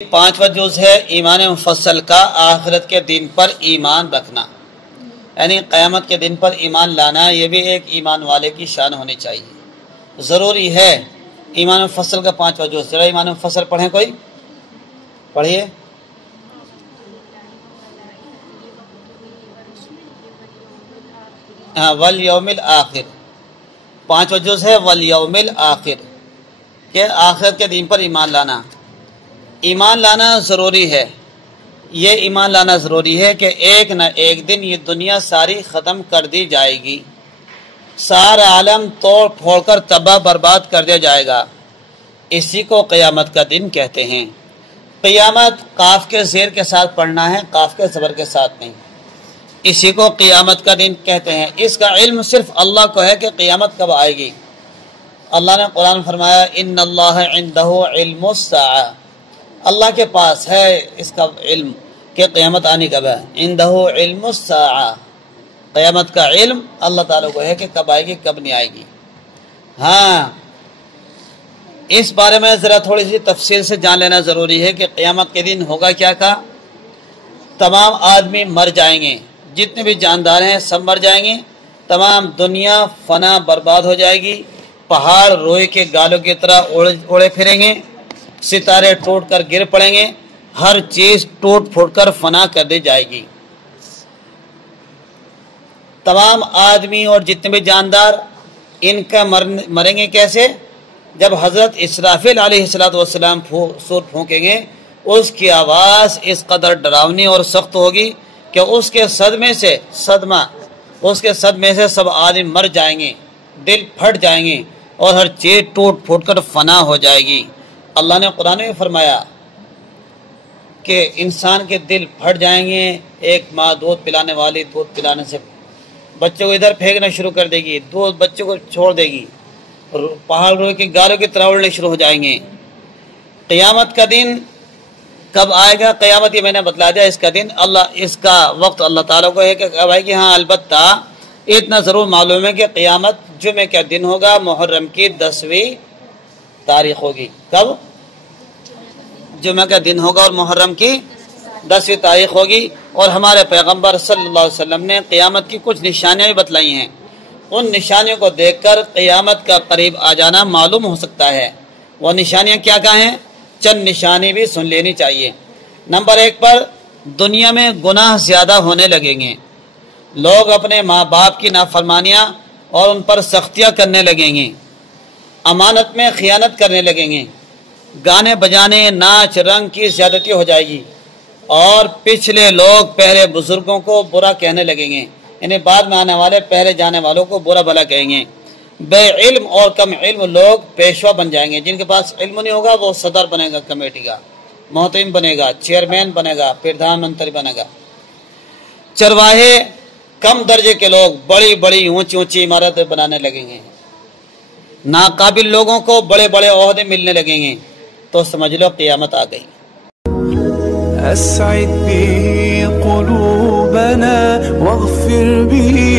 پانچواں جز ہے ایمان مفصل کا آخرت کے دن پر ایمان رکھنا، یعنی قیامت کے دن پر ایمان لانا، یہ بھی ایک ایمان والے کی شان ہونی چاہیے، ضروری ہے۔ ایمان مفصل کا پانچواں جز، ذرا ایمان مفصل پڑھیں، کوئی پڑھیے۔ والیوم الآخر، پانچواں جز ہے والیوم الآخر، کہ آخرت کے دن پر ایمان لانا۔ ایمان لانا ضروری ہے، یہ ایمان لانا ضروری ہے کہ ایک نہ ایک دن یہ دنیا ساری ختم کر دی جائے گی، سارا عالم توڑ پھوڑ کر تباہ برباد کر دیا جائے گا، اسی کو قیامت کا دن کہتے ہیں۔ قیامت قاف کے زیر کے ساتھ پڑھنا ہے، قاف کے زبر کے ساتھ نہیں، اسی کو قیامت کا دن کہتے ہیں۔ اس کا علم صرف اللہ کو ہے کہ قیامت کب آئے گی۔ اللہ نے قرآن فرمایا ان اللہ عندہ علم الساعہ، اللہ کے پاس ہے اس کا علم کہ قیامت آنے کب ہے۔ عندہ علم الساعہ، قیامت کا علم اللہ تعالیٰ کو ہے کہ کب آئے گی کب نہیں آئے گی۔ ہاں، اس بارے میں ذرا تھوڑی سی تفصیل سے جان لینا ضروری ہے کہ قیامت کے دن ہوگا کیا کا۔ تمام آدمی مر جائیں گے، جتنے بھی جاندار ہیں سب مر جائیں گے، تمام دنیا فنا برباد ہو جائے گی، پہاڑ روئے کے گالوں کی طرح اڑے پھریں گے، ستارے ٹوٹ کر گر پڑیں گے، ہر چیز ٹوٹ پھوٹ کر فنا کر دی جائے گی۔ تمام آدمی اور جتنے بھی جاندار ان کا مریں گے کیسے؟ جب حضرت اسرافیل علیہ السلام سور پھونکیں گے، اس کی آواز اس قدر ڈراؤنی اور سخت ہوگی کہ اس کے صدمے سے سب آدمی مر جائیں گے، دل پھٹ جائیں گے اور ہر چیز ٹوٹ پھوٹ کر فنا ہو جائے گی۔ اللہ نے قرآن میں فرمایا کہ انسان کے دل پھٹ جائیں گے، ایک ماں دودھ پلانے والی دودھ پلانے سے بچوں کو ادھر پھینکنا شروع کر دے گی، دودھ بچوں کو چھوڑ دے گی، پہاڑ روئے کے گالوں کی طرح اڑنے شروع ہو جائیں گے۔ قیامت کا دن کب آئے گا؟ قیامت یہ میں نے بتلا دیا، اس کا دن اس کا وقت اللہ تعالیٰ کو ہے کہ کب آئے گی۔ ہاں، البتہ اتنا ضرور معلوم ہے کہ قیامت جمعے کا دن ہوگا، محرم کی 10ویں تاریخ ہوگی۔ کب؟ جمعہ کا دن ہوگا اور محرم کی 10ویں تاریخ ہوگی، اور ہمارے پیغمبر صلی اللہ علیہ وسلم نے قیامت کی کچھ نشانیاں بھی بتلائی ہیں، ان نشانیوں کو دیکھ کر قیامت کا قریب آ جانا معلوم ہو سکتا ہے۔ وہ نشانیاں کیا ہیں؟ چند نشانی بھی سن لینی چاہیے۔ نمبر 1 پر دنیا میں گناہ زیادہ ہونے لگیں گے، لوگ اپنے ماں باپ کی نافرمانیاں اور ان پر سختیاں کرنے لگیں گے، امانت میں خیانت کرنے لگیں گے، گانے بجانے ناچ رنگ کی زیادتی ہو جائے گی، اور پچھلے لوگ پہلے بزرگوں کو برا کہنے لگیں گے، یعنی بعد میں آنے والے پہلے جانے والوں کو برا بھلا کہیں گے۔ بے علم اور کم علم لوگ پیشوا بن جائیں گے، جن کے پاس علم نہیں ہوگا وہ صدر بنے گا کمیٹی کا، محتمم بنے گا، چیئرمین بنے گا، پردھان منتری بنے گا۔ چرواہے کم درجے کے لوگ بڑی بڑی اونچی عمارتیں بنانے لگیں گے، ناقابل لوگوں کو بڑے بڑے عہدے ملنے لگیں گے، تو سمجھ لو قیامت آ گئی۔ أسعد به قلوبنا واغفر به